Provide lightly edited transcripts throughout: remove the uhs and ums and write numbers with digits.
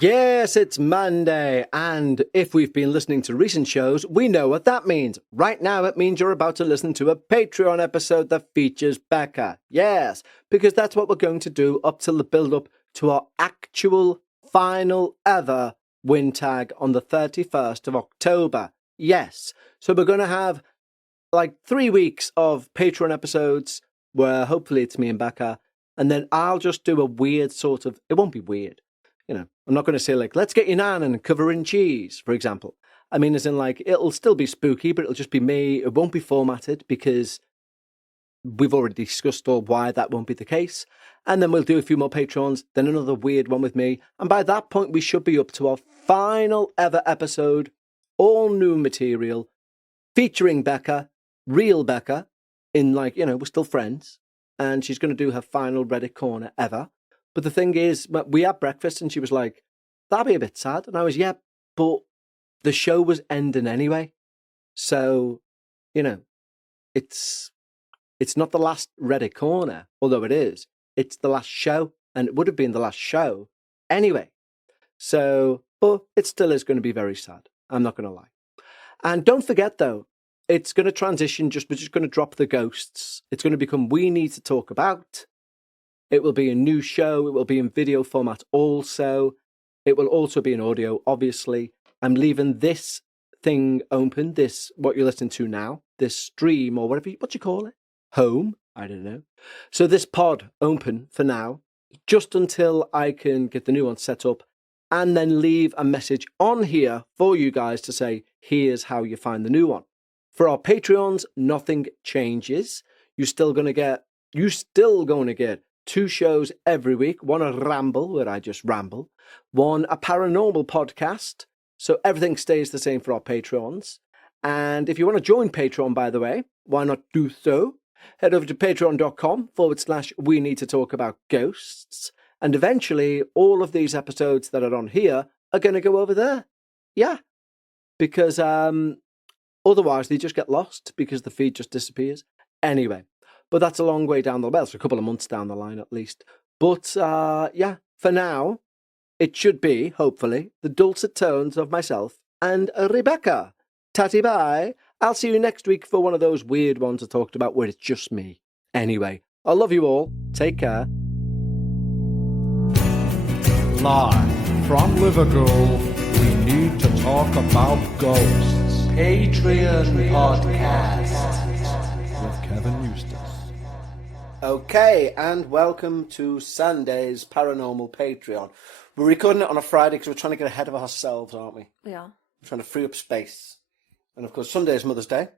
Yes, it's Monday, and if we've been listening to recent shows, we know what that means. Right now, it means you're about to listen to a Patreon episode that features Bekah. Yes, because that's what we're going to do up till the build-up to our actual final ever win tag on the 31st of October. Yes, so we're going to have like 3 weeks of Patreon episodes where hopefully it's me and Bekah, and then I'll just do a weird sort of, it won't be weird. I'm not going to say like, let's get your nan and cover in cheese, for example. I mean, as in like, it'll still be spooky, but it'll just be me. It won't be formatted because we've already discussed all why that won't be the case. And then we'll do a few more Patrons, then another weird one with me. And by that point, we should be up to our final ever episode, all new material, featuring Bekah, real Bekah, in like, we're still friends. And she's going to do her final Reddit corner ever. But the thing is, we had breakfast and she was like, that'd be a bit sad. And I was, yeah, but the show was ending anyway. So, it's not the last Reddit corner, although it is. It's the last show, and it would have been the last show anyway. So, but it still is going to be very sad. I'm not going to lie. And don't forget, though, it's going to transition. We're just going to drop the ghosts. It's going to become We Need to Talk About. It will be a new show. It will be in video format also. It will also be in audio, obviously. I'm leaving this thing open, what you're listening to now, this stream or whatever, what you call it? Home? I don't know. So this pod open for now, just until I can get the new one set up and then leave a message on here for you guys to say, here's how you find the new one. For our Patreons, nothing changes. You're still going to get 2 shows every week. One a ramble, where I just ramble. One a paranormal podcast. So everything stays the same for our Patreons. And if you want to join Patreon, by the way, why not do so? Head over to patreon.com/we need to talk about ghosts. And eventually, all of these episodes that are on here are going to go over there. Yeah. Because otherwise, they just get lost because the feed just disappears. Anyway. But that's a long way down the line. It's a couple of months down the line at least. But yeah, for now, it should be, hopefully, the dulcet tones of myself and Rebecca. Tatty bye. I'll see you next week for one of those weird ones I talked about where it's just me. Anyway, I love you all. Take care. Live from Liverpool, we need to talk about ghosts. Patreon podcast With Kevin Eustace. Okay, and welcome to Sunday's Paranormal Patreon. We're recording it on a Friday because we're trying to get ahead of ourselves, aren't we? We are. We're trying to free up space. And of course, Sunday is Mother's Day.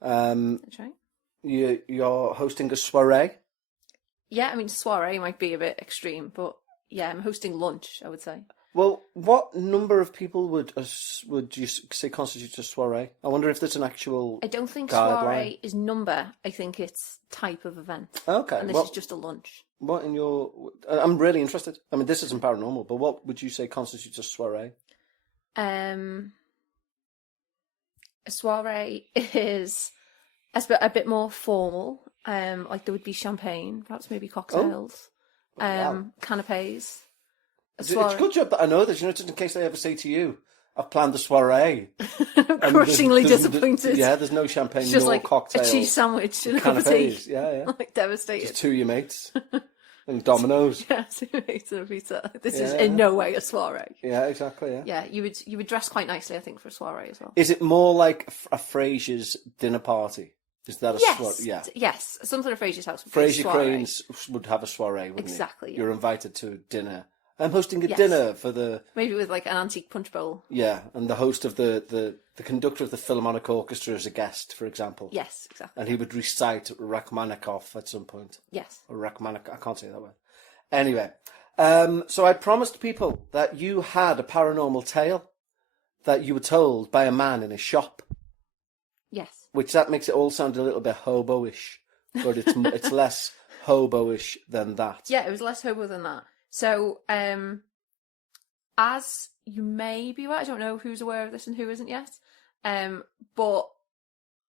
That's right. You're hosting a soiree? Yeah, I mean, soiree might be a bit extreme, but yeah, I'm hosting lunch, I would say. Well, what number of people would you say constitutes a soiree? I wonder if there's an actual I don't think guideline. soiree is number. I think it's type of event. Okay. And this is just a lunch. What in your... I'm really interested. I mean, this isn't paranormal, but what would you say constitutes a soiree? A soiree is a bit more formal. Like there would be champagne, perhaps maybe cocktails, wow. Canapes. It's a good job that I know this, just in case I ever say to you, I've planned the soiree. Crushingly disappointed. There's no champagne, It's just nor like cocktails. a cheese sandwich and a cup of tea. Canapes, yeah. Like devastated. Just 2 of your mates. And Domino's. Yeah, 2 mates and a pizza. This is in no way a soiree. Yeah, exactly, yeah. Yeah, you would dress quite nicely, I think, for a soiree as well. Is it more like a Frasier's dinner party? Is that a soiree? Yeah. Yes, something at Frasier's house would be Frasier a soiree. Cranes would have a soiree, wouldn't Exactly, he? yeah. You're invited to dinner. I'm hosting a dinner for the... Maybe with like an antique punch bowl. Yeah, and the host of the conductor of the Philharmonic Orchestra as a guest, for example. Yes, exactly. And he would recite Rachmaninoff at some point. Yes. Or Rachmaninoff, I can't say that word. Anyway, so I promised people that you had a paranormal tale that you were told by a man in a shop. Yes. Which that makes it all sound a little bit hobo-ish, but it's less hobo-ish than that. Yeah, it was less hobo than that. So, as you may be aware, I don't know who's aware of this and who isn't yet, but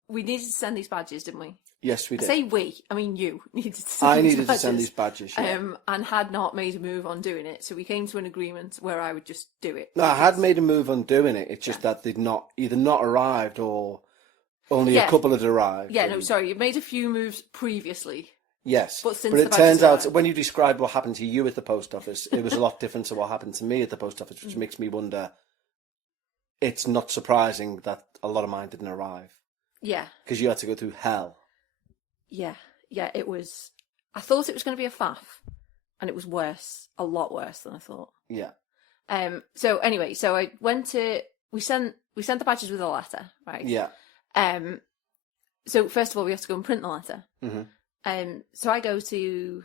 we needed to send these badges, didn't we? Yes, we I did. say we, I mean you needed to send I these needed to send badges, these badges, yeah. and had not made a move on doing it. So we came to an agreement where I would just do it. No, I had made a move on doing it. It's just that they'd either not arrived or only a couple had arrived. Yeah, no, sorry, you made a few moves previously. Yes, But since but the it badges turns out arrived- when you described what happened to you at the post office, it was a lot different to what happened to me at the post office, which makes me wonder. It's not surprising that a lot of mine didn't arrive Yeah, because you had to go through hell. yeah, it was. I thought it was going to be a faff, and it was worse, a lot worse than I thought. Yeah, So anyway, so I went to. We sent the badges with a letter, right? yeah. So first of all, we have to go and print the letter. Mm-hmm. So I go to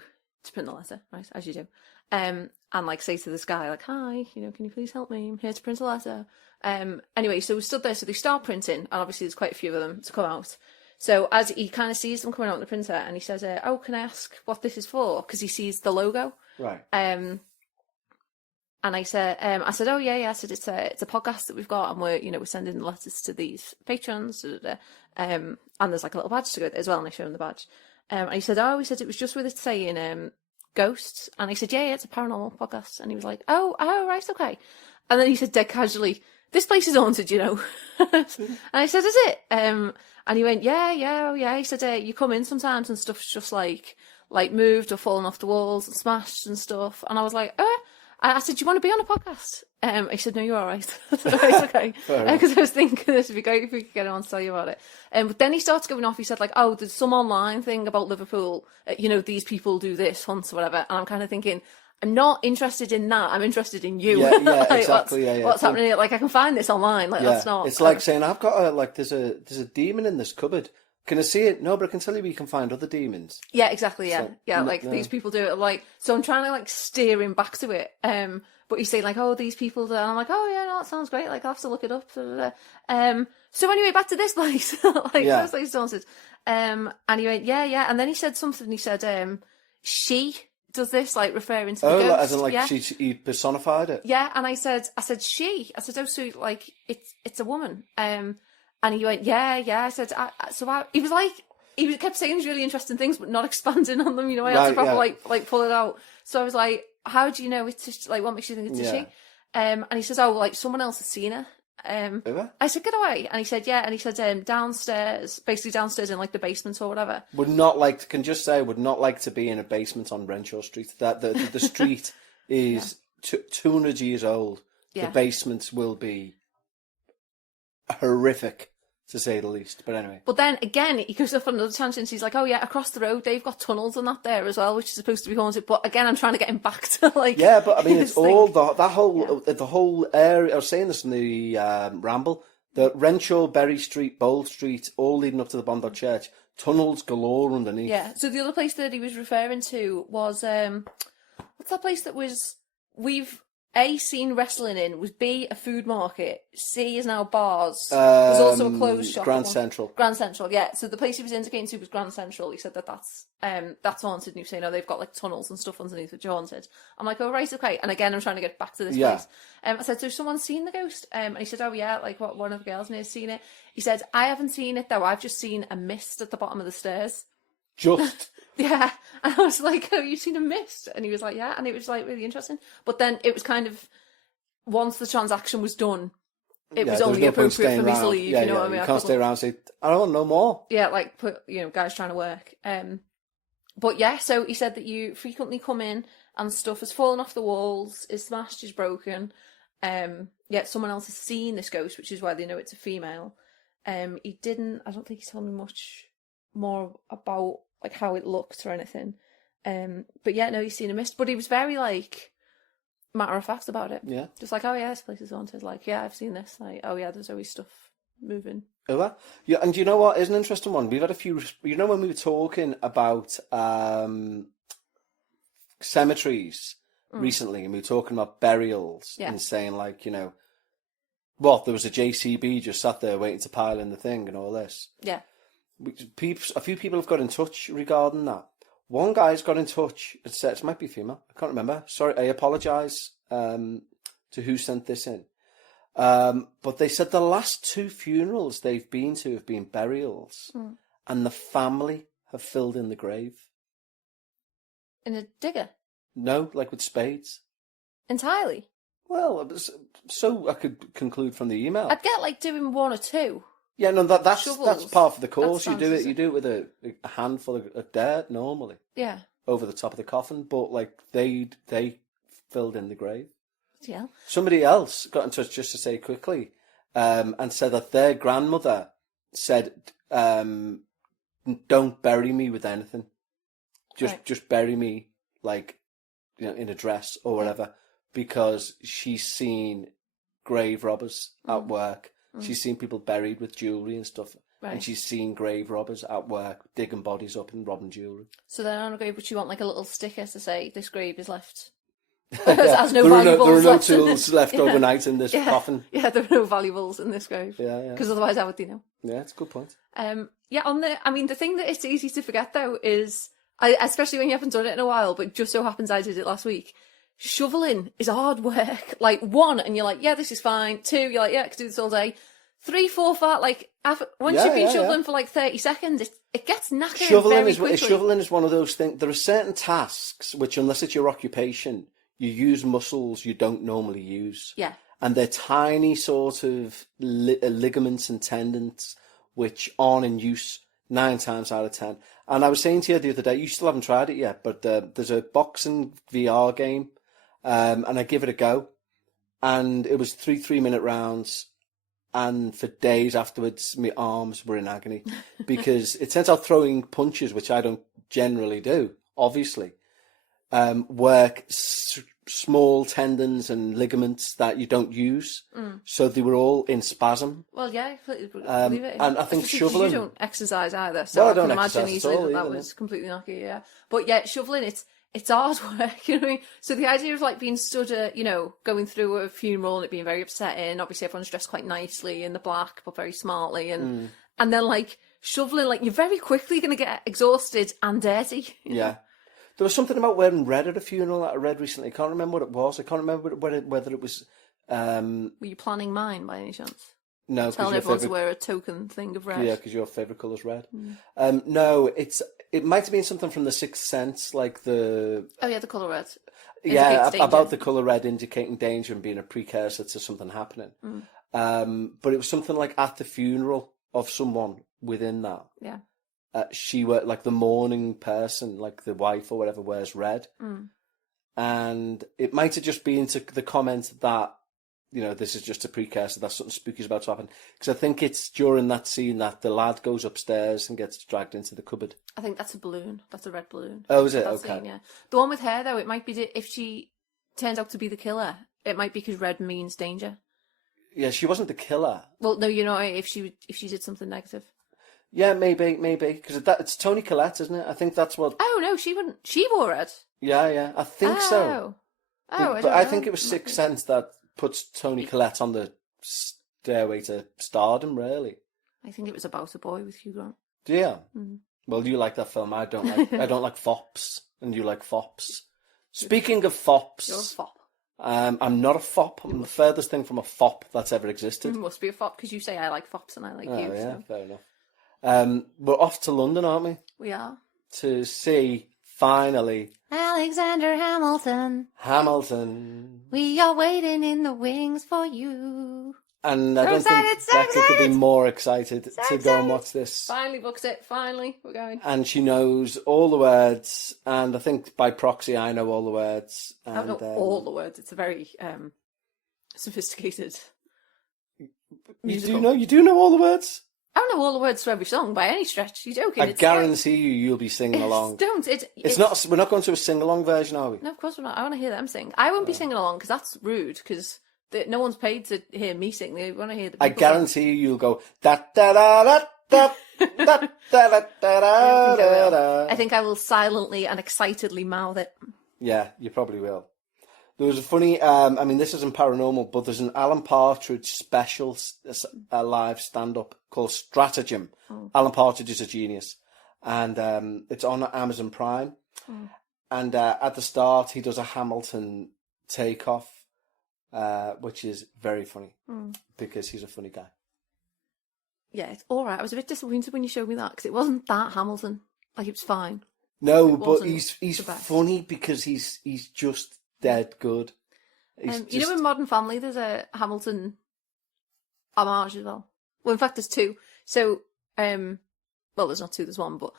print the letter, right, as you do, and like say to this guy, like, "Hi, can you please help me? I'm here to print a letter." Anyway, so we stood there, so they start printing, and obviously there's quite a few of them to come out. So as he kind of sees them coming out on the printer, and he says, "Oh, can I ask what this is for?" Because he sees the logo. Right. And I said, "Oh yeah." I said, "It's a podcast that we've got, and we're sending letters to these patrons." And there's like a little badge to go with it as well, and I showed him the badge. And he said, it was just with it saying ghosts. And I said, yeah, it's a paranormal podcast. And he was like, oh, right, okay. And then he said dead casually, "This place is haunted, you know." And I said, "Is it?" And he went, yeah. He said, "You come in sometimes and stuff's just like moved or fallen off the walls and smashed and stuff." And I was like, I said, "Do you want to be on a podcast?" He said, "No, you're all right." I said, "It's okay." Because I was thinking this would be great if we could get him on to tell you about it. But then he starts going off. He said, like, "Oh, there's some online thing about Liverpool. These people do this, hunts or whatever." And I'm kind of thinking, I'm not interested in that. I'm interested in you. Yeah, like, exactly. What's happening here? Like, I can find this online. Like, that's not. It's like saying, "I've got there's a demon in this cupboard. Can I see it?" No, but I can tell you where you can find other demons. Yeah, exactly. Yeah, So, like no. these people do it. Like, so I'm trying to like steer him back to it. But he's saying like, "Oh, these people do," and I'm like, "Oh yeah, no, that sounds great. Like, I'll have to look it up." So anyway, back to this place. This place haunted. And he went, yeah. And then he said something. He said, "She does this," like referring to the ghost. As in like he personified it. Yeah, and I said, "She." I said, "Oh, so like it's a woman." And he went, yeah. I said, he was like, he kept saying these really interesting things, but not expanding on them. I had to proper like pull it out. So I was like, "How do you know it's just, like what makes you think it's a she?" And he says, "Oh, like someone else has seen her." I said, "Get away!" And he said, "Yeah." And he said, downstairs in like the basement or whatever. Would not like to be in a basement on Renshaw Street. That the street is 200 years old. Yeah. The basements will be horrific, to say the least. But anyway. But then again, he goes off on another tangent. He's like, "Oh yeah, across the road they've got tunnels and that there as well, which is supposed to be haunted." But again, I'm trying to get him back to like. Yeah, but I mean, it's all thing. the whole area. I was saying this in the ramble. The Renshaw, Berry Street, Bold Street, all leading up to the Bondot Church. Tunnels galore underneath. Yeah. So the other place that he was referring to was what's that place that we've A, seen wrestling in, was B, a food market, C is now bars. There's also a clothes shop. Grand Central. Grand Central, yeah. So the place he was indicating to was Grand Central. He said that's haunted, and he was saying, "Oh, they've got like tunnels and stuff underneath which are haunted." I'm like, "Oh, right, okay." And again, I'm trying to get back to this place. I said, "So someone's seen the ghost?" And he said, "Oh yeah, like one of the girls near seen it." He said, "I haven't seen it though. I've just seen a mist at the bottom of the stairs." Just. Yeah. And I was like, "Oh, you've seen a mist?" And he was like, "Yeah." And it was like really interesting. But then it was kind of, once the transaction was done, it was only appropriate for me to leave. You know what I mean? You can't stay around and say, "I don't want no more." Yeah, like guys trying to work. But yeah, so he said that you frequently come in and stuff has fallen off the walls, is smashed, is broken. Yet someone else has seen this ghost, which is why they know it's a female. I don't think he told me much more about like how it looked or anything. But yeah, no, he's seen a mist. But he was very like matter of fact about it. Yeah. Just like, "Oh yeah, this place is haunted." Like, "Yeah, I've seen this." Like, "Oh yeah, there's always stuff moving." Yeah, and you know what is an interesting one? We've had a few. When we were talking about cemeteries recently, and we were talking about burials and saying like, there was a JCB just sat there waiting to pile in the thing and all this. Yeah. A few people have got in touch regarding that. One guy's got in touch. It might be female. I can't remember. Sorry, I apologise to who sent this in. But they said the last 2 funerals they've been to have been burials, and the family have filled in the grave. In a digger? No, like with spades. Entirely? Well, so I could conclude from the email. I'd get like doing one or two. Yeah, no, that's Shovels. part of the course. That You do it. sounds- You do it with a handful of dirt normally Yeah. over the top of the coffin. But like they filled in the grave. Yeah. Somebody else got in touch just to say quickly, and said that their grandmother said, "Don't bury me with anything. Just bury me like, in a dress or whatever," because she's seen grave robbers at work. She's seen people buried with jewellery and stuff. Right. And she's seen grave robbers at work digging bodies up and robbing jewellery. So then on a grave, would you want like a little sticker to say, "This grave is left"? Yeah. Has no there are valuables no left in tools this- left Yeah. overnight in this Yeah. coffin. Yeah, there are no valuables in this grave. Yeah, yeah. Because otherwise, how would they know? Yeah, it's a good point. Yeah, the thing that it's easy to forget though is, especially when you haven't done it in a while, but just so happens I did it last week. Shoveling is hard work. Like 1, and you're like, yeah, this is fine. 2, you're like, yeah, I could do this all day. 3, 4, 5, like once Yeah, you've been yeah, shoveling yeah. for like 30 seconds, it gets knackering very quickly. Shoveling is one of those things. There are certain tasks which, unless it's your occupation, you use muscles you don't normally use. Yeah. And they're tiny sort of ligaments and tendons which aren't in use 9 times out of 10. And I was saying to you the other day, you still haven't tried it yet, but there's a boxing VR game, and I give it a go. And it was 3 3-minute rounds. And for days afterwards, my arms were in agony because it turns out throwing punches, which I don't generally do, obviously, work small tendons and ligaments that you don't use. So they were all in spasm. Well, yeah, I completely believe it. And I think Especially 'cause shoveling- you don't exercise either, so Well, I I can don't imagine exercise at easily all that either, was completely knocky, yeah. But yeah, shoveling, it's hard work, you know what I mean? So the idea of like being stood at, going through a funeral and it being very upsetting, obviously everyone's dressed quite nicely in the black, but very smartly, and then like shoveling, like you're very quickly going to get exhausted and dirty. Yeah. There was something about wearing red at a funeral that I read recently. I can't remember what it was. I can't remember whether it was... Were you planning mine by any chance? No, because Telling your everyone to favourite... wear a token thing of red? Yeah, because your favourite colour's red. No, it might have been something from The Sixth Sense, like the... Oh yeah, the colour red. Yeah, Indicates danger. about the colour red indicating danger and being a precursor to something happening. But it was something like at the funeral of someone within that. Yeah. She were like the mourning person, like the wife or whatever, wears red. And it might have just been to the comment that, this is just a precursor, that something spooky is about to happen. Because I think it's during that scene that the lad goes upstairs and gets dragged into the cupboard. I think that's a balloon. That's a red balloon. Oh, is it? That Okay. scene, yeah. The one with her, though, it might be if she turns out to be the killer, it might be because red means danger. Yeah, she wasn't the killer. Well, no, if she did something negative. Yeah, maybe, because it's Toni Collette, isn't it? I think that's what... Oh, no, she wouldn't. She wore red. Yeah, I think so. Oh, But I think it was Sixth Sense that puts Toni Collette on the stairway to stardom, really. I think it was about a boy with Hugh Grant. Do you? Well, you like that film. I don't like. I don't like fops, and you like fops. Speaking of fops, You're a fop. I'm not a fop. I'm the furthest thing from a fop that's ever existed. Must be a fop because you say I like fops and I like you. Oh yeah, So. fair enough. We're off to London, aren't we? We are. To see finally Alexander Hamilton. Hamilton. We are waiting in the wings for you. And I So don't think excited, so Becca could be excited. more excited to go and excited. watch this. Finally booked it. Finally, we're going. And she knows all the words, and I think by proxy I know all the words. And, I don't know all the words. It's a very sophisticated musical. You do know all the words? I don't know all the words to every song by any stretch. You're joking. I It's guarantee you'll be singing along. Don't. It's not. We're not going to a sing-along version, are we? No, of course we're not. I want to hear them sing. I won't be singing along because that's rude. Because no one's paid to hear me sing. They want to hear the. I people sing. guarantee you'll go da da da da da da da da da da. I think I will silently and excitedly mouth it. Yeah, you probably will. There was a funny, this isn't paranormal, but there's an Alan Partridge special live stand-up called Stratagem. Alan Partridge is a genius. And it's on Amazon Prime. And at the start, he does a Hamilton takeoff, which is very funny because he's a funny guy. Yeah, it's all right. I was a bit disappointed when you showed me that because it wasn't that Hamilton. Like, it was fine. No, It but wasn't he's the best. funny because he's just dead good. He's You know, in Modern Family, there's a Hamilton homage as well. Well, in fact, there's two. So, well, there's not two, there's one. But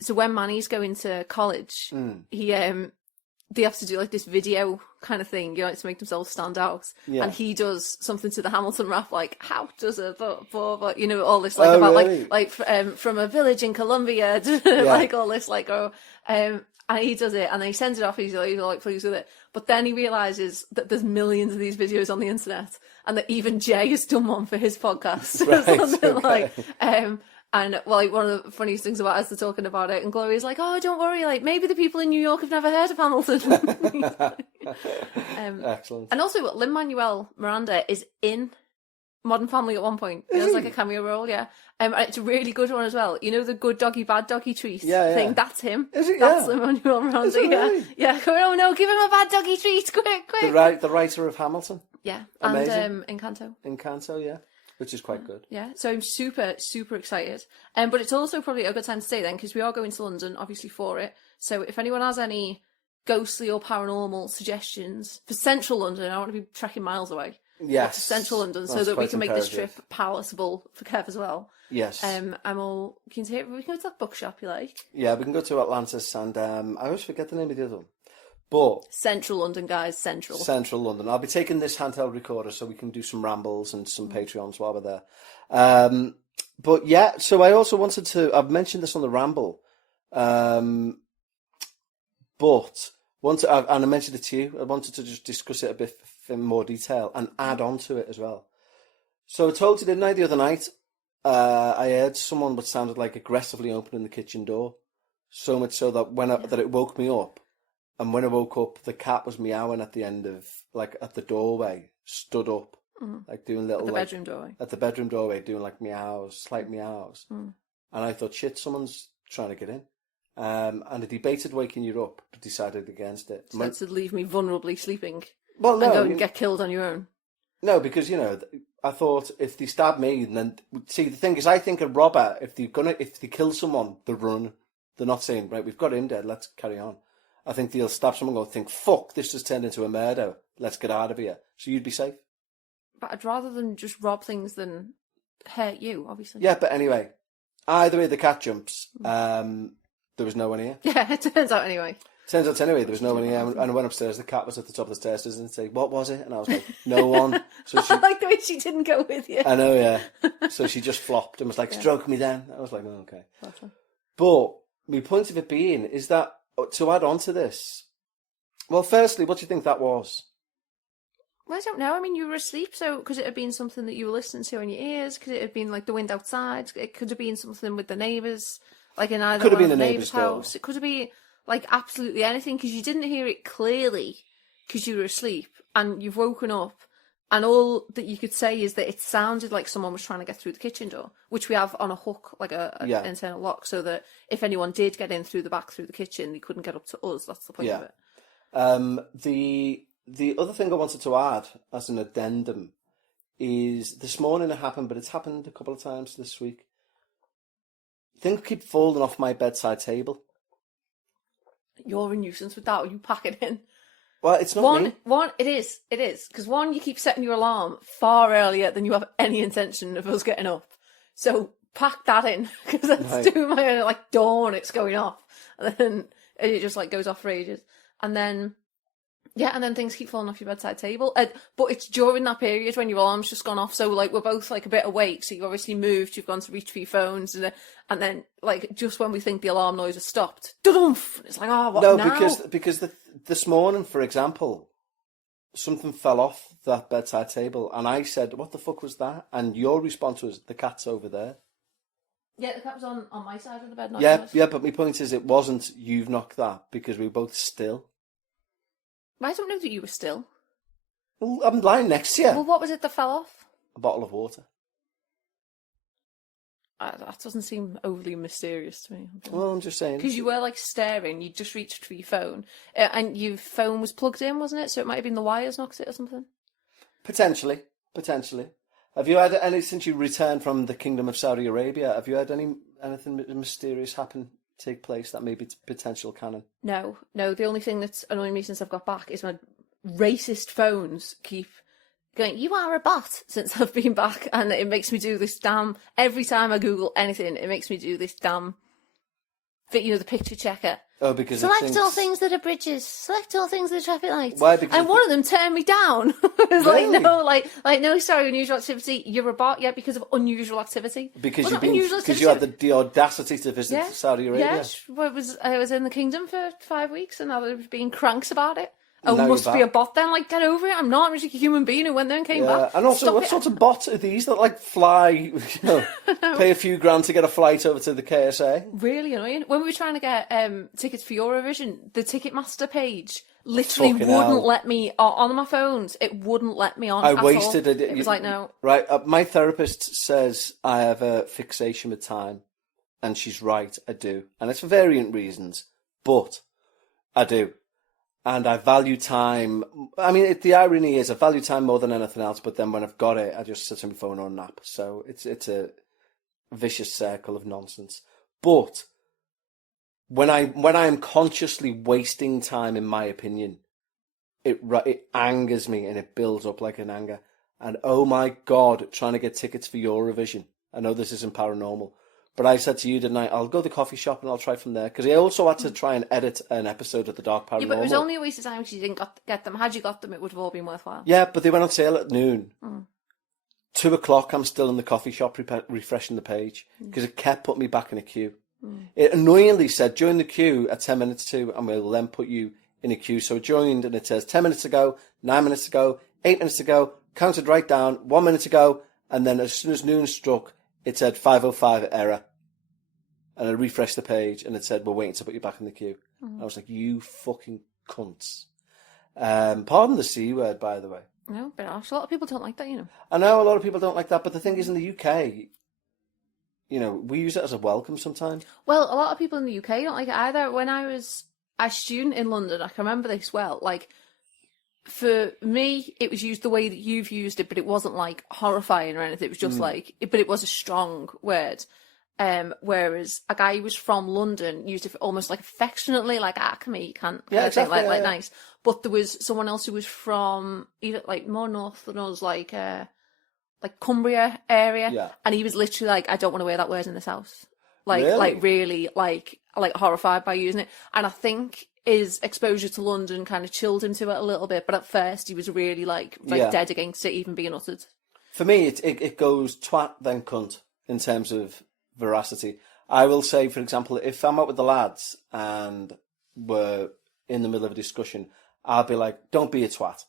so when Manny's going to college, he they have to do like this video kind of thing, you know, to make themselves stand out. Yeah. And he does something to the Hamilton rap, like how does a but you know, all this like Oh, about really? like from a village in Colombia, like all this like and he does it, and then he sends it off. He's like pleased with it, but then he realizes that there's millions of these videos on the internet, and that even Jay has done one for his podcast. Right, Something okay. like and well, like one of the funniest things about us, they're talking about it, and Gloria's like, "Oh, don't worry, like maybe the people in New York have never heard of Hamilton." Excellent. And also, Lin-Manuel Miranda is in Modern Family at one point. He has like a cameo role, yeah. And it's a really good one as well. You know the good doggy, bad doggy treat thing? That's him. Is it? That's Yeah. Lin-Manuel Miranda, Is it yeah. really? Yeah, oh no, give him a bad doggy treat, quick. The writer of Hamilton, Yeah, Amazing. and Encanto. Encanto, yeah, which is quite good. Yeah, so I'm super, super excited. But it's also probably a good time to stay then, because we are going to London, obviously, for it. So if anyone has any ghostly or paranormal suggestions for central London, I don't want to be trekking miles away. Yes, To central London, so That's that we quite can make this imperative. trip palatable for Kev as well. Yes. I'm all keen to hear. We can go to that bookshop you like. Yeah, we can go to Atlantis, and I always forget the name of the other one. But Central London, guys, central. Central London. I'll be taking this handheld recorder so we can do some rambles and some Patreons while we're there. But yeah, so I also wanted to. I've mentioned this on the ramble, but and I mentioned it to you. I wanted to just discuss it a bit in more detail and add on to it as well. So I told you, didn't I, the other night? I heard someone what sounded like aggressively opening the kitchen door, so much so that that it woke me up. And when I woke up, the cat was meowing at the end of, like, at the doorway, stood up, like doing little, At the like, bedroom doorway. at the bedroom doorway, doing like meows, slight meows. And I thought, shit, someone's trying to get in. And I debated waking you up, but decided against it. So to leave me vulnerably sleeping Well, no, and go and get killed on your own. no, because you know, I thought if they stab me, then see the thing is, I think a robber, if they kill someone, they run. They're not saying, right, we've got him dead, let's carry on. I think they'll stab someone and go, think, fuck, this has turned into a murder. Let's get out of here. So you'd be safe. But I'd rather them just rob things than hurt you, obviously. Yeah, but anyway, either way the cat jumps, there was no one here. Yeah, it turns out anyway. Turns out anyway, there was no one here. And I went upstairs, the cat was at the top of the stairs, and say, what was it? And I was like, no one. So I like the way she didn't go with you. I know, yeah. So she just flopped and was like, stroke me then. I was like, oh, okay. Gotcha. But my point of it being is that, to add on to this, well, firstly, what do you think that was? Well, I don't know. I mean, you were asleep, so could it have been something that you were listening to in your ears? Could it have been like the wind outside? It could have been something with the neighbours, like in either Could have one been of the a neighbours' neighbour's door. house. It could have been like absolutely anything, because you didn't hear it clearly because you were asleep, and you've woken up, and all that you could say is that it sounded like someone was trying to get through the kitchen door, which we have on a hook, like a internal lock, so that if anyone did get in through the back through the kitchen, they couldn't get up to us. That's the point of it. The other thing I wanted to add as an addendum is this morning it happened, but it's happened a couple of times this week. Things keep falling off my bedside table. You're a nuisance with that, or you pack it in. Well, it's not me. It is, because one, you keep setting your alarm far earlier than you have any intention of us getting up. So pack that in, because that's Right. doing my own, like, dawn, it's going off. And then it just, like, goes off for ages. And then things keep falling off your bedside table. But it's during that period when your alarm's just gone off. So, like, we're both, like, a bit awake. So you've obviously moved, you've gone to reach for your phones. And then, like, just when we think the alarm noise has stopped, da-dumph! It's like, oh, what No, now? because this morning, for example, something fell off that bedside table, and I said, "What the fuck was that?" And your response was, "The cat's over there." Yeah, the cat was on my side of the bed, not Yeah, yours. yeah. But my point is, it wasn't you've knocked that because we were both still. I don't know that you were still. Well, I'm lying next to you. Well, what was it that fell off? A bottle of water. That doesn't seem overly mysterious to me. Well, I'm just saying. Because you were, like, staring, you just reached for your phone, and your phone was plugged in, wasn't it? So it might have been the wires knocked it or something. Potentially. Have you had any, since you returned from the Kingdom of Saudi Arabia, have you had any anything mysterious take place that may be potential canon? No. The only thing that's annoying me since I've got back is my racist phones keep going, "You are a bot," since I've been back, and it makes me do this damn. Every time I Google anything, it makes me do this damn. The picture checker. Oh, because select all things that are bridges. Select all things that are traffic lights. Why? Because and one of them turned me down. It's really? no, sorry, unusual activity. You're a bot, yeah, because of unusual activity. Because you had the audacity to visit Saudi Arabia. Yes, I was in the kingdom for 5 weeks, and I was being cranks about it. Oh, now must be a bot then. Like, get over it. I'm not. I'm just a human being who went there and came back. And also, what sort of bots are these that like fly? Pay a few grand to get a flight over to the KSA. Really annoying. When we were trying to get tickets for Eurovision, the Ticketmaster page literally wouldn't let me on my phones. It wouldn't let me on. I wasted it. It was like no. Right. My therapist says I have a fixation with time, and she's right. I do, and it's for variant reasons, but I do. And I value time. I mean, the irony is I value time more than anything else, but then when I've got it, I just sit on my phone or nap. So it's a vicious circle of nonsense. But when I am consciously wasting time, in my opinion, it angers me and it builds up like an anger. And oh my God, trying to get tickets for Eurovision. I know this isn't paranormal. But I said to you tonight, I'll go to the coffee shop and I'll try from there. Because I also had to try and edit an episode of The Dark Paranormal. Yeah, but it was only a waste of time because you didn't get them. Had you got them, it would have all been worthwhile. Yeah, but they went on sale at noon. 2:00, I'm still in the coffee shop refreshing the page. Because it kept putting me back in a queue. It annoyingly said, join the queue at 10 minutes to, and we'll then put you in a queue. So I joined and it says 10 minutes to go, 9 minutes to go, 8 minutes to go, counted right down, 1 minute to go. And then as soon as noon struck, it said 5:05 error. And I refreshed the page and it said, we're waiting to put you back in the queue. I was like, you fucking cunts. Pardon the C word, by the way. No, but a lot of people don't like that, I know a lot of people don't like that, but the thing is in the UK, we use it as a welcome sometimes. Well, a lot of people in the UK don't like it either. When I was a student in London, I can remember this well, like, for me, it was used the way that you've used it, but it wasn't like horrifying or anything. It was just but it was a strong word. Whereas a guy who was from London used it almost like affectionately, like come here, you can't, exactly, like nice. But there was someone else who was from either like more north than us, like Cumbria area, and he was literally like, I don't want to wear that word in this house, really horrified by using it. And I think his exposure to London kind of chilled him to it a little bit, but at first he was really dead against it even being uttered. For me, it goes twat then cunt in terms of veracity. I will say, for example, if I'm out with the lads and we're in the middle of a discussion, I'll be like, don't be a twat.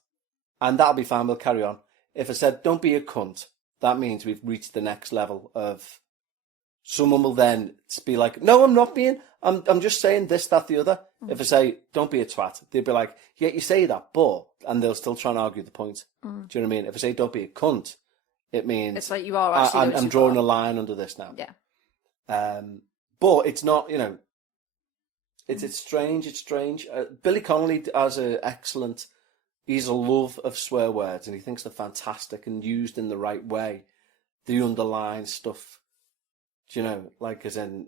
And that'll be fine, we'll carry on. If I said, don't be a cunt, that means we've reached the next level of someone will then be like, no, I'm not being, I'm just saying this, that, the other. If I say, don't be a twat, they'll be like, yeah, you say that, but, and they'll still try and argue the point. Do you know what I mean? If I say, don't be a cunt, it means it's like you are actually I'm drawing a line under this now. Yeah. But it's not, it's strange. It's strange. Billy Connolly has he's a love of swear words, and he thinks they're fantastic and used in the right way. The underlying stuff, as in,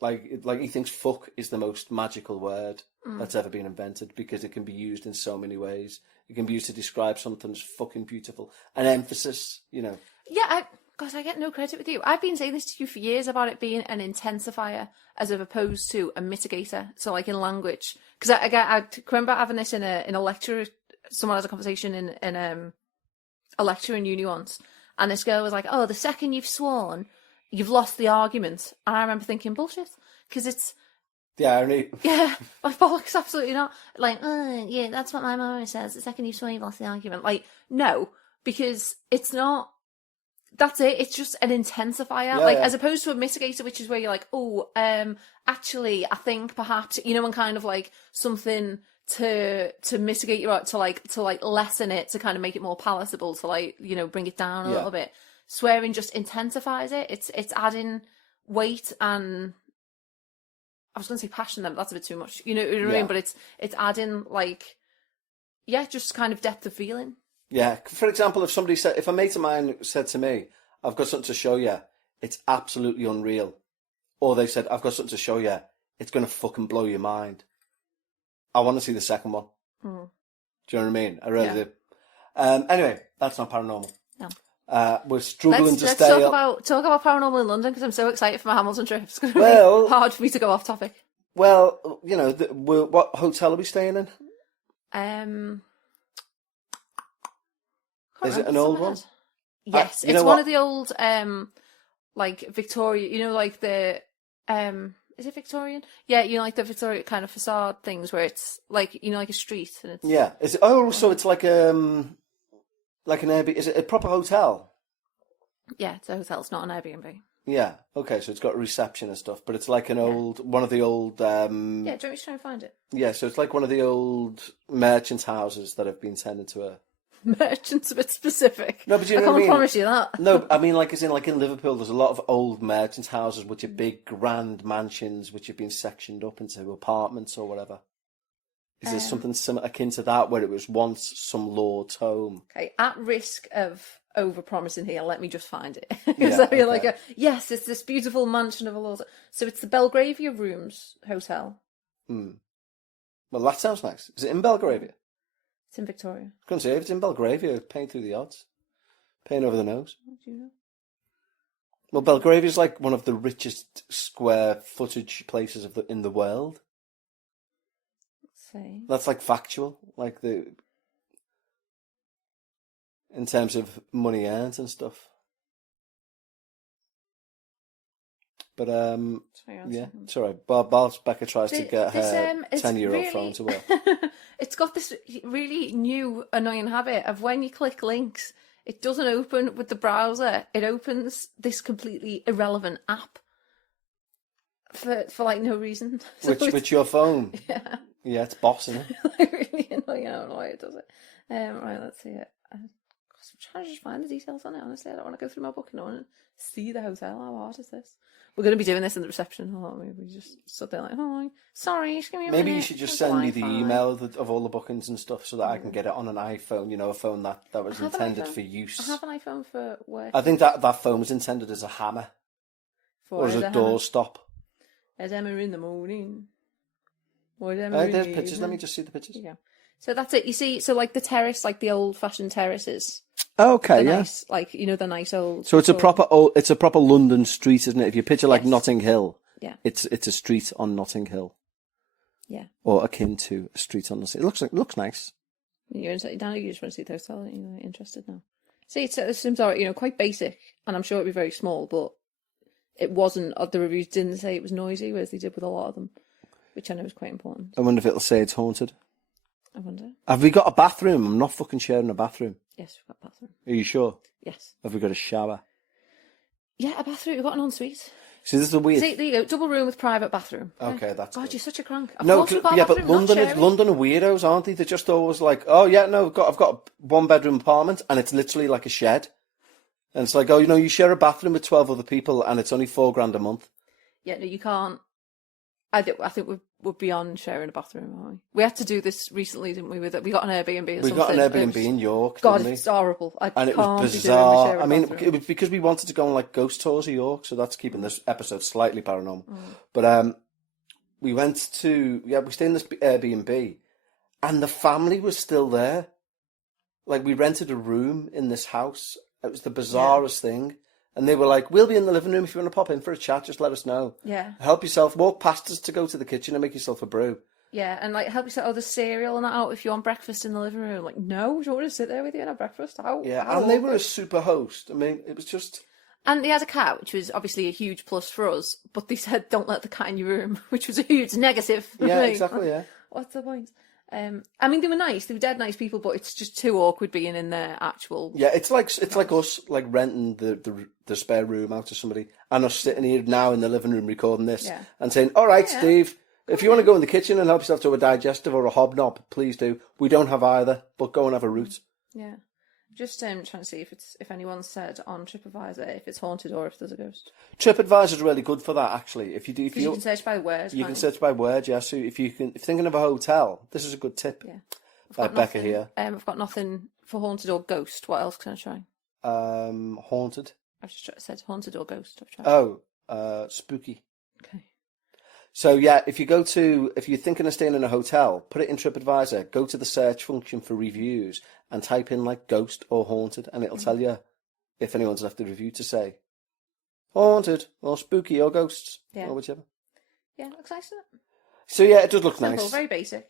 like he thinks fuck is the most magical word that's ever been invented because it can be used in so many ways. It can be used to describe something as fucking beautiful. An emphasis, Yeah, I get no credit with you. I've been saying this to you for years about it being an intensifier as opposed to a mitigator. So, like in language, because I remember having this in a lecture. Someone has a conversation in a lecture in uni once, and this girl was like, "Oh, the second you've sworn, you've lost the argument." And I remember thinking, "Bullshit," because it's the irony. Yeah, like bollocks, absolutely not. Like, oh, yeah, that's what my mum says. The second you've sworn, you've lost the argument. Like, no, because it's not. That's it. It's just an intensifier, as opposed to a mitigator, which is where you're like, oh, actually, I think perhaps, and kind of like something to mitigate your to lessen it, to kind of make it more palatable, to bring it down a little bit. Swearing just intensifies it. It's adding weight and I was going to say passion. Then that's a bit too much. You know what I mean? But it's adding just kind of depth of feeling. Yeah, for example, if a mate of mine said to me, I've got something to show you, it's absolutely unreal, or they said, I've got something to show you. It's going to fucking blow your mind. I want to see the second one. Mm. Do you know what I mean? I really do. Anyway, that's not paranormal. No. We're struggling to let's stay talk about paranormal in London because I'm so excited for my Hamilton trip. It's going to be hard for me to go off topic. Well, you know, what hotel are we staying in? Is it an old one? Yes, it's one of the old, like Victoria. You know, like the is it Victorian? Yeah, you know, like the Victorian kind of facade things where it's like, you know, like a street and it's Is it? Oh, so it's like an Airbnb. Is it a proper hotel? Yeah, it's a hotel. It's not an Airbnb. Yeah. Okay, so it's got a reception and stuff, but it's like one of the old. Yeah, do you want me to try and find it? Yeah, so it's like one of the old merchants' houses that have been turned into a. Merchants a bit specific. No, but you know I what I can't mean? promise you that. No, I mean like in Liverpool, there's a lot of old merchants' houses which are big, grand mansions which have been sectioned up into apartments or whatever. Is there something similar akin to that where it was once some lord's home? Okay, at risk of over-promising here, let me just find it. Yeah, So you're okay. like, yes, it's this beautiful mansion of a lord. So it's the Belgravia Rooms Hotel. Well, that sounds nice. Is it in Belgravia? It's in Victoria. I was going to say, if it's in Belgravia, paying through the odds. Paying over the nose. What do you know? Well, Belgravia is like one of the richest square footage places in the world. Let's see. That's like factual, like in terms of money earned and stuff. But yeah, it's all right. Whilst Becca tries to get her 10-year-old phone to work. It's got this really new annoying habit of when you click links, it doesn't open with the browser. It opens this completely irrelevant app for like no reason. So Which your phone? Yeah. Yeah, it's boss, isn't it? Like really annoying. I don't know why it does it. Right, let's see it. I'm trying to just find the details on it. Honestly, I don't want to go through my booking. I want to see the hotel. How hard is this? We're going to be doing this in the reception. Oh, we just stood there like, oh, sorry, just give me a minute. Maybe you should just send me the email of all the bookings and stuff so that I can get it on an iPhone. You know, a phone that was intended for use. I have an iPhone for work. I think that phone was intended as a hammer or as a doorstop. As Emma in the morning. There's pictures. Let me just see the pictures. Yeah. So that's it. You see, so like the terrace, like the old-fashioned terraces. Okay, yeah. Nice, like, you know, the nice old. So it's a proper London street, isn't it? If you picture like Notting Hill, yeah, it's a street on Notting Hill. Yeah. Or akin to a street on Notting Hill. It looks nice. Now you just want to see the hotel. You're interested now. See, it seems alright. You know, quite basic, and I'm sure it'd be very small, but it wasn't. The reviews didn't say it was noisy, whereas they did with a lot of them, which I know is quite important. I wonder if it'll say it's haunted. I wonder. Have we got a bathroom? I'm not fucking sharing a bathroom. Yes, we've got a bathroom. Are you sure? Yes. Have we got a shower? Yeah, a bathroom. We've got an ensuite. See, this is a weird. See, there you go. Double room with private bathroom. Okay, that's God, good. you're such a crank. No, but London are weirdos, aren't they? They're just always like, oh yeah, no, I've got a 1-bedroom apartment, and it's literally like a shed, and it's like, oh, you know, you share a bathroom with 12 other people, and it's only $4,000 a month. Yeah, no, you can't. I think we're beyond sharing a bathroom, aren't we? We had to do this recently, didn't we? We got an Airbnb or something. We got an Airbnb in York, God, didn't we? it's horrible. And it was bizarre. I mean, it was because we wanted to go on like ghost tours of York, so that's keeping this episode slightly paranormal. But we went to we stayed in this Airbnb, and the family was still there. Like, we rented a room in this house. It was the bizarrest thing. And they were like, we'll be in the living room. If you want to pop in for a chat, just let us know. Yeah. Help yourself. Walk past us to go to the kitchen and make yourself a brew. Yeah, and like help yourself, the cereal and that out if you want breakfast in the living room. Like, no, do you want to sit there with you and have breakfast? And they were a super host. I mean, it was just... And they had a cat, which was obviously a huge plus for us, but they said, don't let the cat in your room, which was a huge negative for Yeah, me. exactly, yeah. What's the point? I mean, they were nice. They were dead nice people, but it's just too awkward being in their actual... Yeah, it's like us like renting the spare room out to somebody and us sitting here now in the living room recording this and saying, all right, Steve, if you want to go in the kitchen and help yourself to a digestive or a hobnob, please do. We don't have either, but go and have a root. Yeah. Just trying to see if anyone said on TripAdvisor if it's haunted or if there's a ghost. TripAdvisor is really good for that, actually. If you can search by word. You can search by word, yeah. So if you're thinking of a hotel, this is a good tip. Yeah. By Bekah here. I've got nothing for haunted or ghost. What else can I try? Haunted. I've just said haunted or ghost. I've tried. Oh, spooky. Okay. So yeah, if you're thinking of staying in a hotel, put it in TripAdvisor, go to the search function for reviews and type in like ghost or haunted, and it'll tell you if anyone's left a review to say haunted or spooky or ghosts or whichever. Yeah, looks nice, doesn't it? So yeah, it does look Simple, nice. very basic.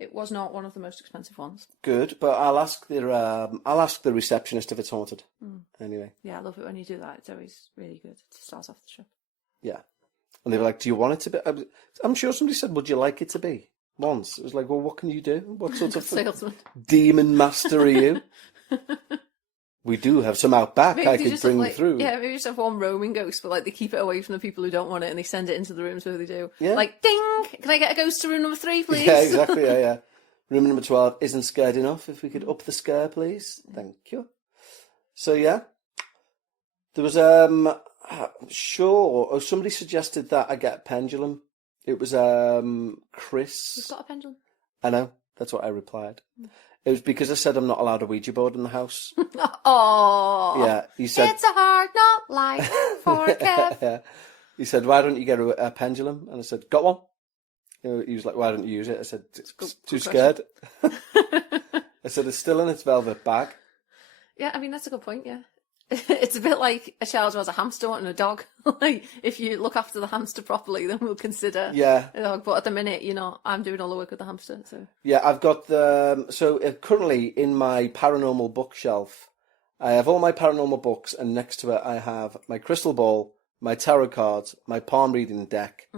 It was not one of the most expensive ones. Good, but I'll ask the receptionist if it's haunted. Anyway. Yeah, I love it when you do that. It's always really good to start off the trip. Yeah. And they were like, do you want it to be? I'm sure somebody said, would you like it to be? Once. It was like, well, what can you do? What sort of salesman demon master are you? We do have some out back maybe I could bring through. Yeah, maybe just have one roaming ghost, but like they keep it away from the people who don't want it and they send it into the rooms where they do. Yeah. Like, ding! Can I get a ghost to room number 3, please? Yeah, exactly. Yeah. Room number 12 isn't scared enough. If we could up the scare, please. Thank you. So, yeah. There was, somebody suggested that I get a pendulum. It was, Chris. You've got a pendulum? I know. That's what I replied. It was because I said I'm not allowed a Ouija board in the house. Oh, Yeah, he said... It's a hard not life for Kev. Yeah. He said, why don't you get a pendulum? And I said, got one. He was like, why don't you use it? I said, too scared. I said, it's still in its velvet bag. Yeah, I mean, that's a good point, yeah. It's a bit like a child who has a hamster and a dog. Like, if you look after the hamster properly, then we'll consider a dog. But at the minute, I'm doing all the work with the hamster. So yeah, I've got currently in my paranormal bookshelf, I have all my paranormal books, and next to it I have my crystal ball, my tarot cards, my palm reading deck,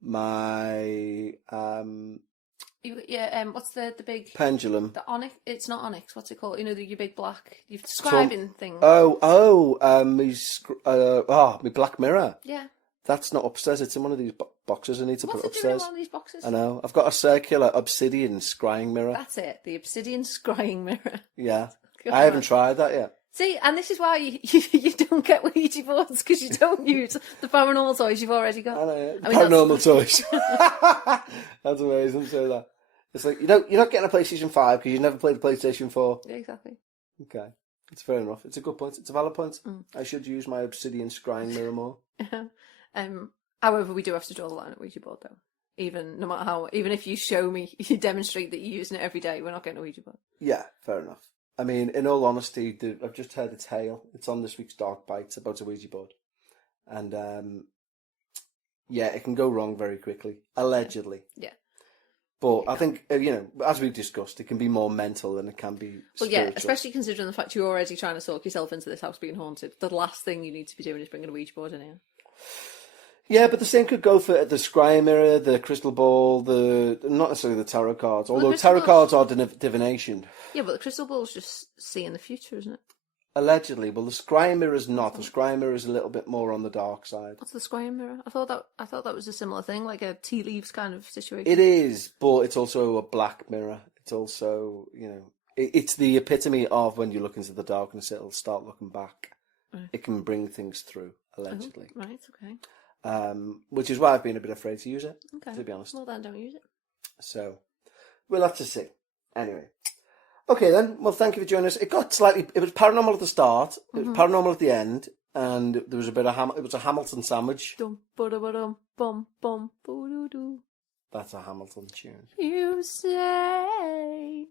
my what's the big pendulum? The onyx. It's not onyx. What's it called? Your big black. You're describing thing. My black mirror. Yeah. That's not upstairs. It's in one of these boxes. I need to put it upstairs. What's it doing in one of these boxes? I know. I've got a circular obsidian scrying mirror. That's it. The obsidian scrying mirror. Yeah. I haven't tried that yet. See, and this is why you don't get Ouija boards, because you don't use the paranormal toys you've already got. I know. Paranormal toys. That's amazing. So that it's like you're not getting a PlayStation 5 because you never played the PlayStation 4. Yeah, exactly. Okay, it's fair enough. It's a good point. It's a valid point. I should use my obsidian scrying mirror more. However, we do have to draw the line at Ouija board, though. Even if you show me, you demonstrate that you're using it every day, we're not getting a Ouija board. Yeah, fair enough. I mean, in all honesty, I've just heard a tale. It's on this week's Dark Bites about a Ouija board. And, it can go wrong very quickly. Allegedly. Yeah. But I think, as we've discussed, it can be more mental than it can be spiritual. Well, yeah, especially considering the fact you're already trying to talk yourself into this house being haunted. The last thing you need to be doing is bringing a Ouija board in here. Yeah, but the same could go for the scrying mirror, the crystal ball, not necessarily the tarot cards. Although tarot cards are divination. Yeah, but the crystal ball's just seeing the future, isn't it? Allegedly. Well, the scrying mirror is not. The scrying mirror is a little bit more on the dark side. What's the scrying mirror? I thought that was a similar thing, like a tea leaves kind of situation. It is, but it's also a black mirror. It's also, it's the epitome of when you look into the darkness, it'll start looking back. Right. It can bring things through, allegedly. Oh, right, okay. Which is why I've been a bit afraid to use it, to be honest. Well, then don't use it. So, we'll have to see. Anyway. Okay then, well thank you for joining us. It was paranormal at the start, it was paranormal at the end, and there was a bit of it was a Hamilton sandwich. That's a Hamilton tune. You say.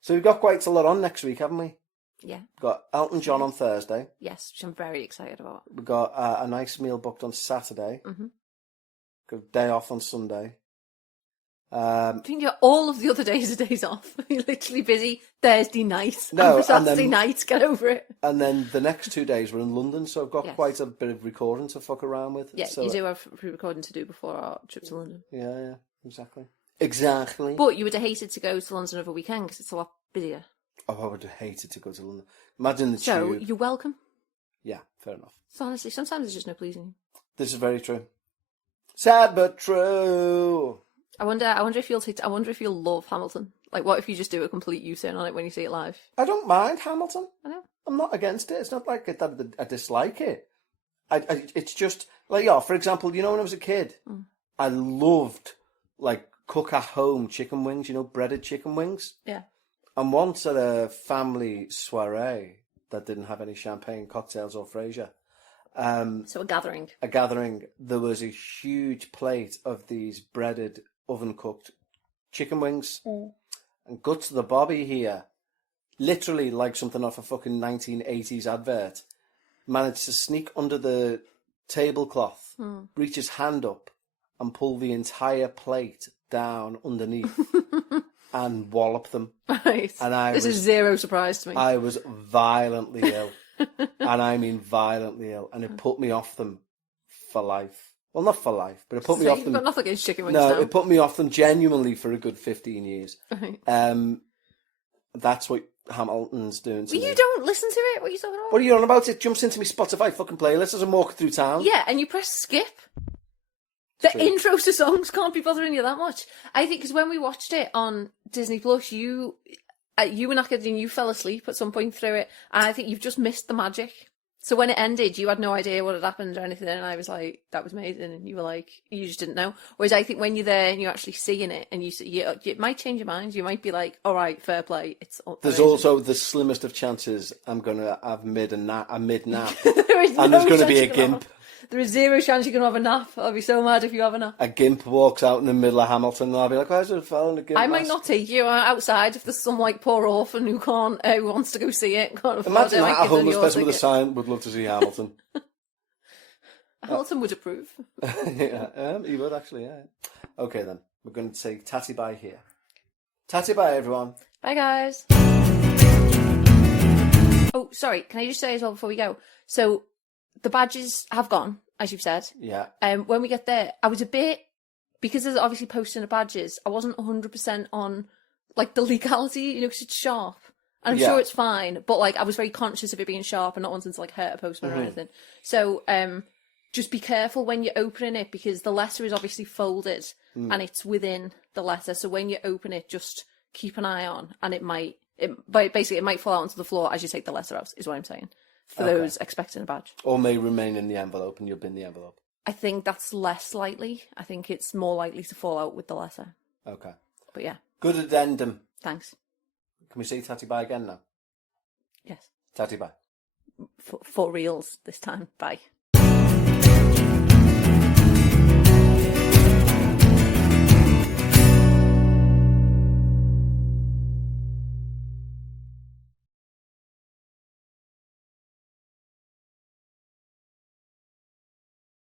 So we've got quite a lot on next week, haven't we? Yeah. We've got Elton John on Thursday. Yes, which I'm very excited about. We've got a nice meal booked on Saturday. Got a day off on Sunday. I think you're all of the other days are days off. You're literally busy Thursday night. No, and Saturday night, get over it. And then the next 2 days we're in London, so I've got quite a bit of recording to fuck around with. Yeah, so you do have pre-recording to do before our trip to London. Yeah, exactly. Exactly. But you would have hated to go to London over a weekend because it's a lot busier. Oh, I would have hated to go to London. Imagine the tube. So, you're welcome. Yeah, fair enough. So honestly, sometimes there's just no pleasing you. This is very true. Sad but true. I wonder if you'll love Hamilton. Like, what if you just do a complete U-turn on it when you see it live? I don't mind Hamilton. I know. I'm not against it. It's not like that I dislike it. It's just like, for example, when I was a kid, I loved like cook at home chicken wings. Breaded chicken wings. Yeah. And once at a family soiree that didn't have any champagne, cocktails, or Frasier, So a gathering. There was a huge plate of these breaded, oven-cooked chicken wings. And guts to the bobby here, literally like something off a fucking 1980s advert, managed to sneak under the tablecloth, reach his hand up, and pull the entire plate down underneath and wallop them. Right. And this is zero surprise to me. I was violently ill. And I mean violently ill. And it put me off them for life. Well, not for life, but it put me off them. You've got nothing against chicken wings No, now. it put me off them genuinely for a good 15 years. Right. That's what Hamilton's doing to me. You don't listen to it? What are you talking about? What are you on about? It jumps into my Spotify fucking playlist as I'm walking through town. Yeah, and you press skip. The intros to songs can't be bothering you that much. I think because when we watched it on Disney Plus, you were knackered and you fell asleep at some point through it. And I think you've just missed the magic. So when it ended, you had no idea what had happened or anything. And I was like, that was amazing. And you were like, you just didn't know. Whereas I think when you're there and you're actually seeing it and you it might change your mind. You might be like, all right, fair play. There's also the slimmest of chances I'm going to have a mid nap. There is And no there's going to chance be a you're gonna gimp. have- There is zero chance you're going to have a nap. I'll be so mad if you have a nap. A gimp walks out in the middle of Hamilton and I'll be like, why is there a fella in a gimp I might mask? not take you outside if there's some like poor orphan who can't, who wants to go see it. Can't afford Imagine it. I that, might a give them homeless your person with a ticket. sign would love to see Hamilton. Hamilton would approve. Yeah, he would actually, yeah. Okay then, we're going to say tatty bye here. Tatty bye, everyone. Bye, guys. Oh, sorry. Can I just say as well before we go? So the badges have gone, as you've said. Yeah. When we get there, I was a bit, because there's obviously posting of badges, I wasn't 100% on like the legality, because it's sharp. And I'm sure it's fine, but like I was very conscious of it being sharp and not wanting to like hurt a postman or anything. So just be careful when you're opening it, because the letter is obviously folded and it's within the letter. So when you open it, just keep an eye on, and it might fall out onto the floor as you take the letter out, is what I'm saying. For those expecting a badge. Or may remain in the envelope and you'll bin the envelope. I think that's less likely. I think it's more likely to fall out with the letter. Okay. But yeah, Good addendum. thanks. Can we say tatty bye again now? Yes. Tatty bye. For reals this time. Bye.